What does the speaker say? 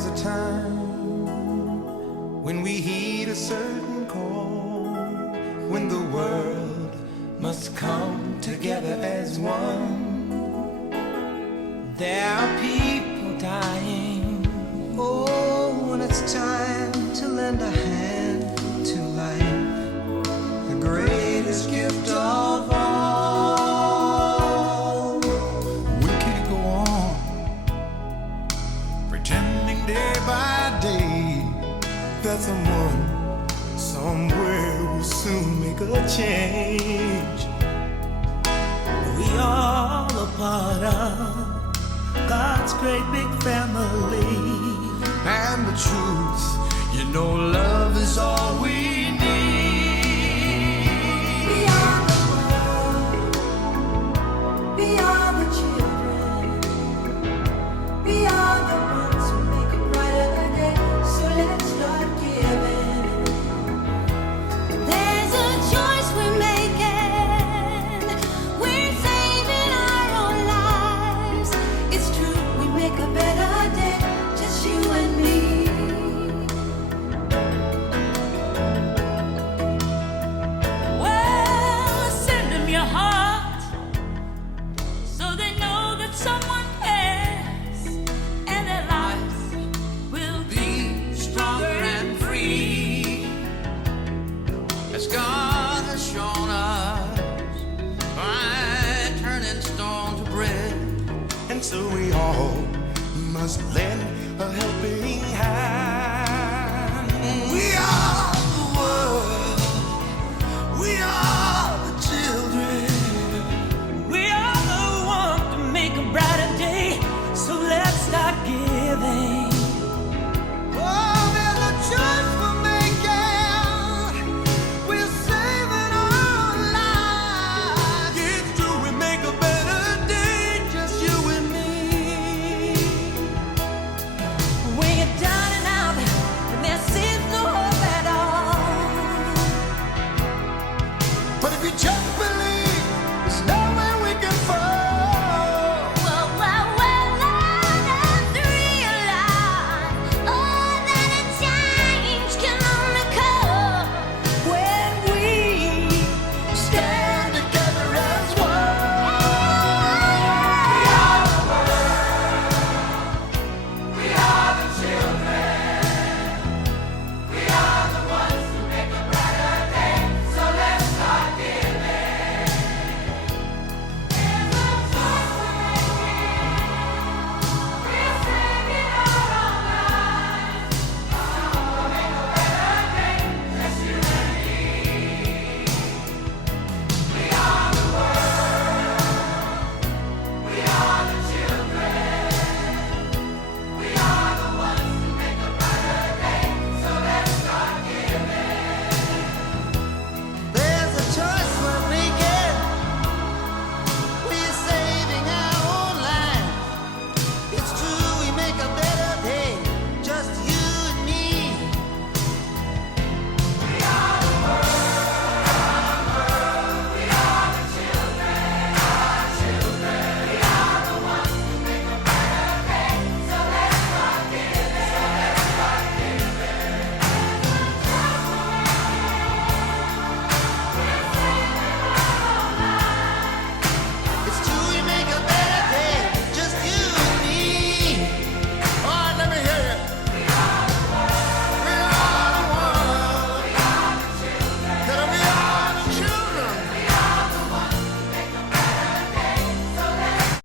comes a time when we heed a certain call, when the world must come together as one. There are people dying. Oh, when it's time to lend a hand to life, the greatest gift of all. We can't go on pretending day by day that someone somewhere will soon make a change. We all a part of God's great big family. And the truth, you know, love is all we need. We are the world, we are the children, we are the ones who make a brighter day. So let's start giving. There's a choice we're making. We're saving our own lives. It's true, we make a better day, just you and me. Well, send them your heart so they know that someone cares, and their lives will be stronger and free, As God has shown us by turning stone to bread. And so we all must lend a helping hand.